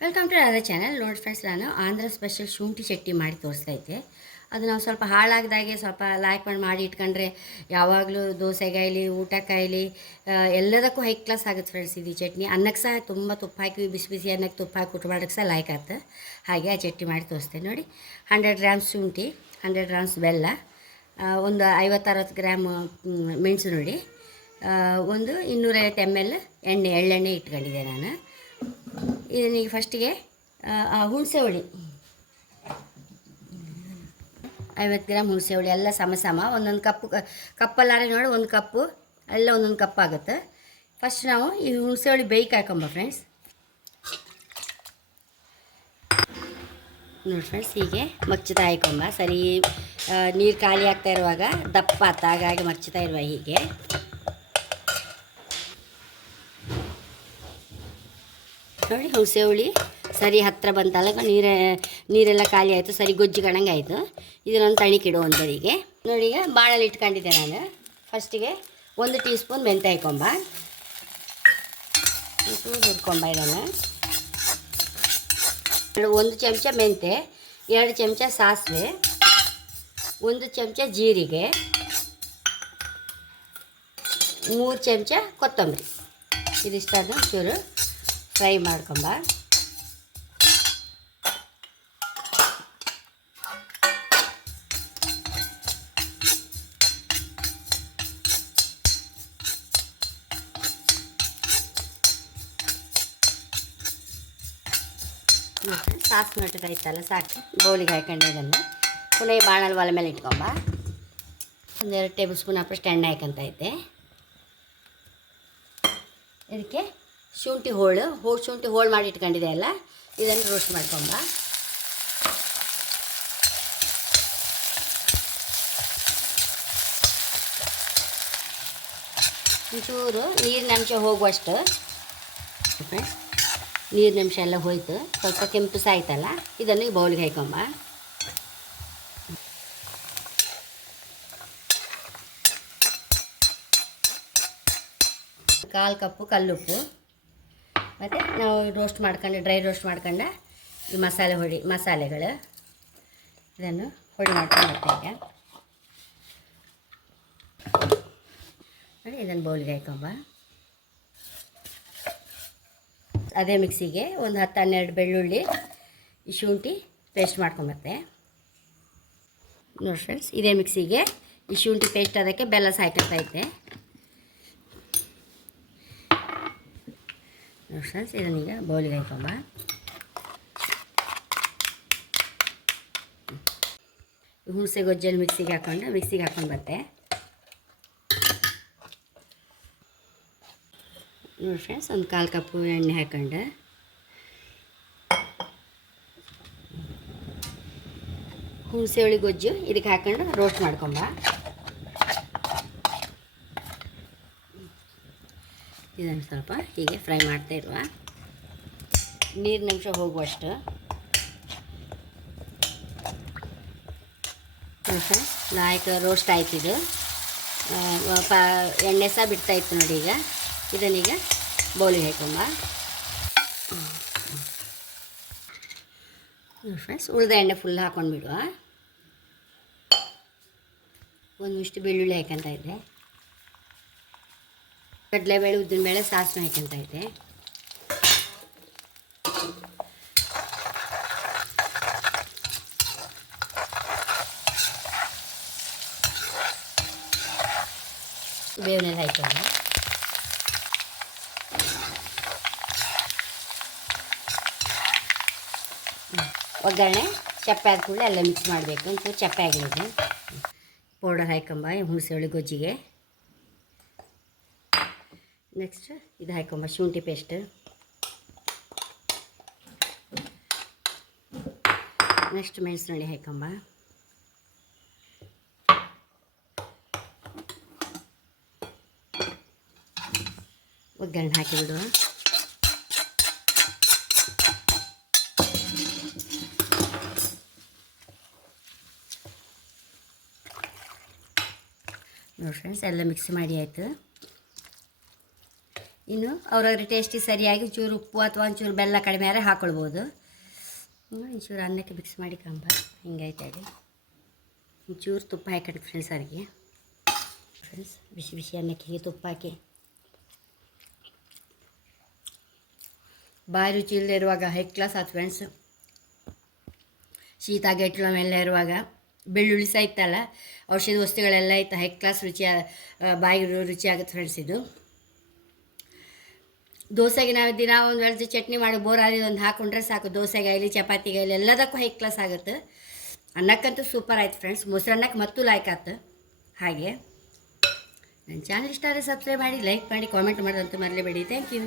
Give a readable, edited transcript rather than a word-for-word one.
Welcome to Radha channel. ನೋಡಿ friends, ನಾನು Andhra special ಶುಂಠಿ ಚಟ್ನಿ ಮಾಡಿ ತೋರಿಸ್ತೈತೆ. ಅದು ನಾವು ಸ್ವಲ್ಪ ಹಾಳಾಗ್ದಾಗೆ ಸ್ವಲ್ಪ ಲೈಕ್ ಮಾಡಿ ಇಟ್ಕೊಂಡ್ರೆ ಯಾವಾಗಲೂ ದೋಸೆಗಾಯ್ಲಿ ಊಟಕ್ಕಾಯ್ಲಿ ಎಲ್ಲದಕ್ಕೂ ಹೈ ಕ್ಲಾಸ್ ಆಗುತ್ತೆ ಫ್ರೆಂಡ್ಸ್. ಇದು ಚಟ್ನಿ ಅನ್ನಕ್ಕೆ ಸಹ ತುಂಬ ತುಪ್ಪ ಹಾಕಿ ಬಿಸಿ ಬಿಸಿ ಅನ್ನಕ್ಕೆ ತುಪ್ಪ ಹಾಕಿ ಊಟ ಮಾಡೋಕ್ಕೆ ಸಹ ಲೈಕ್ ಆಗುತ್ತೆ. ಹಾಗೆ ಆ ಚಟ್ನಿ ಮಾಡಿ ತೋರಿಸ್ತೇನೆ ನೋಡಿ. 100 ಗ್ರಾಮ್ಸ್ ಶುಂಠಿ, 100 ಗ್ರಾಮ್ಸ್ ಬೆಲ್ಲ, ಒಂದು 50-60 ಗ್ರಾಮ್ ಮೆಣಸು ನೋಡಿ, ಒಂದು 250 ml ಎಳ್ಳೆಣ್ಣೆ ಇಟ್ಕೊಂಡಿದ್ದೆ ನಾನು. ಇದನ್ನೀಗ ಫಸ್ಟಿಗೆ ಹುಣಸೆ ಹುಳಿ 50 ಗ್ರಾಮ್ ಹುಣಸೆ ಹುಳಿ ಎಲ್ಲ ಸಮ ಒಂದೊಂದು ಕಪ್ಪಲ್ಲಾರೆ ನೋಡಿ, ಒಂದು ಕಪ್ಪು ಎಲ್ಲ ಒಂದೊಂದು ಕಪ್ ಆಗುತ್ತೆ. ಫಸ್ಟ್ ನಾವು ಈ ಹುಣಸೆ ಹುಳಿ ಬೇಯ್ಕೆ ಹಾಕೊಂಬ ಫ್ರೆಂಡ್ಸ್. ನೋಡಿ ಫ್ರೆಂಡ್ಸ್, ಹೀಗೆ ಮಚ್ಚುತ್ತಾ ಹಾಕೊಂಬ ಸರಿ. ನೀರು ಖಾಲಿ ಆಗ್ತಾ ಇರುವಾಗ ದಪ್ಪ ಹಾಗಾಗಿ ಮಚ್ಚುತ್ತಾ ಇರುವ ಹೀಗೆ ನೋಡಿ. ಹುಣಸೆ ಹುಳಿ ಸರಿ ಹತ್ತಿರ ಬಂತಲ್ಲ, ನೀರೆಲ್ಲ ಖಾಲಿ ಆಯಿತು, ಸರಿ ಗೊಜ್ಜು ಕಣಂಗೆ ಆಯಿತು. ಇದನ್ನೊಂದು ತಣಿಕಿಡು ಒಂದರಿಗೆ ನೋಡಿ. ಈಗ ಬಾಣಲ್ಲಿ ಇಟ್ಕೊಂಡಿದ್ದೆ ನಾನು. ಫಸ್ಟಿಗೆ 1 ಟೀ ಸ್ಪೂನ್ ಮೆಂತ್ಯ ಹಾಕೊಂಬ, ಹುರ್ಕೊಂಬ. ಇದನ್ನು 1 ಚಮಚ ಮೆಂತ್ಯ, 2 ಚಮಚ ಸಾಸಿವೆ, 1 ಚಮಚ ಜೀರಿಗೆ, 3 ಚಮಚ ಕೊತ್ತಂಬರಿ. ಇದಿಷ್ಟನ್ನು ಚೂರು ಫ್ರೈ ಮಾಡ್ಕೊಂಬ. ಸಾಸಿವೆ ಮೆಟ್ಟದಾಯ್ತಲ್ಲ, ಸಾಕು. ಬೌಲಿಗೆ ಹಾಕೊಂಡು ಇದನ್ನು ಪುನಃ ಬಾಣಲ್ಲಿ ಒಲೆ ಮೇಲೆ ಇಟ್ಕೊಂಬ. 1-2 ಟೇಬಲ್ ಸ್ಪೂನ್ ಅಷ್ಟಷ್ಟು ಎಣ್ಣೆ ಹಾಕಂತೈತೆ. ಇದಕ್ಕೆ ಶುಂಠಿ ಶುಂಠಿ ಹೋಳು ಮಾಡಿ ಇಟ್ಕೊಂಡಿದೆ ಅಲ್ಲ, ಇದನ್ನು ರೋಸ್ಟ್ ಮಾಡ್ಕೊಂಬ. ಒಂಚೂರು ನೀರಿನ ಅಂಶ ಹೋಗುವಷ್ಟು ನೀರಿನ ಅಂಶ ಎಲ್ಲ ಹೋಯ್ತು, ಸ್ವಲ್ಪ ಕೆಂಪು ಸಾಯ್ತಲ್ಲ, ಇದನ್ನು ಈ ಬೌಲಿಗೆ ಹಾಕೊಂಬ. ಕಾಲು ಕಪ್ಪು ಕಲ್ಲುಪ್ಪು, ಮತ್ತು ನಾವು ಡ್ರೈ ರೋಸ್ಟ್ ಮಾಡ್ಕೊಂಡು ಈ ಮಸಾಲೆಗಳು ಇದನ್ನು ಹೊಡಿ ಮಾಡ್ಕೊಂಡು ಬರ್ತೇವೆ. ನೋಡಿ, ಇದನ್ನು ಬೌಲಿಗೆ ಹಾಕೊಂಬ. ಅದೇ ಮಿಕ್ಸಿಗೆ ಒಂದು 10-12 ಬೆಳ್ಳುಳ್ಳಿ, ಈ ಶುಂಠಿ ಪೇಸ್ಟ್ ಮಾಡ್ಕೊಂಬತ್ತೆ. ನೋಡಿ ಫ್ರೆಂಡ್ಸ್, ಇದೇ ಮಿಕ್ಸಿಗೆ ಈ ಶುಂಠಿ ಪೇಸ್ಟ್ ಅದಕ್ಕೆ ಬೆಲ್ಲ ಸಾಯ್ಕತ್ತೈತೆ. ನೋಡಿ ಫ್ರೆಂಡ್ಸ್, ಇದನ್ನೀಗ ಬೌಲಿಗೆ ಹಾಕೊಂಬ. ಹುಣಸೆ ಗೊಜ್ಜಲ್ಲಿ ಮಿಕ್ಸಿಗೆ ಹಾಕೊಂಡು ಬತ್ತೆ. ನೋಡಿ ಫ್ರೆಂಡ್ಸ್, ಒಂದು 1/4 ಕಪ್ಪು ಎಣ್ಣೆ ಹಾಕೊಂಡು ಹುಣಸೆ ಹುಳಿ ಗೊಜ್ಜು ಇದಕ್ಕೆ ಹಾಕೊಂಡು ರೋಸ್ಟ್ ಮಾಡ್ಕೊಂಬ. ಇದನ್ನು ಸ್ವಲ್ಪ ಹೀಗೆ ಫ್ರೈ ಮಾಡ್ತಾ ಇರುವ, ನೀರಿನ ಅಂಶ ಹೋಗುವಷ್ಟು. ಲಾಯ್ಕ್ ರೋಸ್ಟ್ ಆಯ್ತಿದ್ದು, ಎಣ್ಣೆ ಸಹ ಬಿಡ್ತಾಯಿತ್ತು ನೋಡಿ. ಈಗ ಇದನ್ನೀಗ ಬೌಲಿಗೆ ಹಾಕೊಂಬ. ಫ್ರೆಂಡ್ಸ್, ಉಳಿದ ಎಣ್ಣೆ ಫುಲ್ ಹಾಕೊಂಡು ಬಿಡುವ. ಒಂದಿಷ್ಟು ಬೆಳ್ಳುಳ್ಳಿ ಹಾಕಂತ ಇದ್ದೆ, ಕಡಲೆಬೇಳೆ, ಉದ್ದಿನಬೇಳೆ, ಸಾಸಿವೆ ಹಾಕಂತ ಇದ್ದೆ. ಬೇವನೆಲ್ಲ ಹಾಕೊಂಡ ಒಗ್ಗರಣೆ ಚಪ್ಪೆ ಆದ ಕೂಡಲೇ ಎಲ್ಲ ಮಿಕ್ಸ್ ಮಾಡಬೇಕು. ಒಂಚೂರು ಚಪ್ಪೆ ಆಗಲಿದೆ. ಪೌಡರ್ ಹಾಕೊಂಬ ಹುಣಸೆ ಹುಳಿ ಗೊಜ್ಜಿಗೆ. ನೆಕ್ಸ್ಟ್ ಇದು ಹಾಕೊಂಬ ಶುಂಠಿ ಪೇಸ್ಟ್. ನೆಕ್ಸ್ಟ್ ಮೆಣಸಿನಕಾಯಿ ಹಾಕೊಂಬ. ಒಗ್ಗರಣೆ ಹಾಕಿಬಿಡುವ. ನೋಡಿ ಫ್ರೆಂಡ್ಸ್, ಎಲ್ಲ ಮಿಕ್ಸ್ ಮಾಡಿ ಆಯಿತು. ಇನ್ನು ಅವ್ರವ್ರ ಟೇಸ್ಟಿಗೆ ಸರಿಯಾಗಿ ಚೂರು ಉಪ್ಪು ಅಥವಾ ಒಂಚೂರು ಬೆಲ್ಲ ಕಡಿಮೆ ಆದರೆ ಹಾಕ್ಕೊಳ್ಬೋದು. ಒಂಚೂರು ಅನ್ನಕ್ಕೆ ಮಿಕ್ಸ್ ಮಾಡಿ ಕಂಬ ಹಿಂಗೈತೆ. ಒಂಚೂರು ತುಪ್ಪ ಹಾಕಿ ಫ್ರೆಂಡ್ಸ್ ಅವರಿಗೆ. ಫ್ರೆಂಡ್ಸ್ ಬಿಸಿ ಬಿಸಿ ಅನ್ನಕ್ಕೆ ಹೀಗೆ ತುಪ್ಪ ಹಾಕಿ ಬಾಯಿ ರುಚಿ ಇಲ್ಲದೆ ಇರುವಾಗ ಹೈ ಕ್ಲಾಸ್ ಆಯ್ತು ಫ್ರೆಂಡ್ಸ್. ಶೀತ ಗೆಟ್ಲು ಎಲ್ಲ ಇರುವಾಗ ಬೆಳ್ಳುಳ್ಳಿ ಸಹ ಇತ್ತಲ್ಲ, ಔಷಧಿ ವಸ್ತುಗಳೆಲ್ಲ ಇತ್ತು, ಹೈ ಕ್ಲಾಸ್ ಬಾಯಿಗೆ ರುಚಿ ಆಗುತ್ತೆ ಫ್ರೆಂಡ್ಸ್. ಇದು ದೋಸೆಗೆ ನಾವು ದಿನ ಒಂದು ವೇಳೆ ಚಟ್ನಿ ಮಾಡಿ ಬೋರಾಗಿ ಒಂದು ಹಾಕ್ಕೊಂಡ್ರೆ ಸಾಕು. ದೋಸೆಗಾಗಲಿ ಚಪಾತಿಗಾಗಲಿ ಎಲ್ಲದಕ್ಕೂ ಹೈ ಕ್ಲಾಸ್ ಆಗುತ್ತೆ. ಅನ್ನಕ್ಕಂತೂ ಸೂಪರ್ ಆಯ್ತು ಫ್ರೆಂಡ್ಸ್. ಮೊಸರನ್ನಕ್ಕೆ ಮತ್ತೂ ಲೈಕ್ ಆಯ್ತು. ಹಾಗೆ ನನ್ನ ಚಾನಲ್ ಇಷ್ಟ ಆದರೆ ಸಬ್ಸ್ಕ್ರೈಬ್ ಮಾಡಿ, ಲೈಕ್ ಮಾಡಿ, ಕಾಮೆಂಟ್ ಮಾಡೋದಂತೂ ಮರಲೇಬೇಡಿ. Thank you.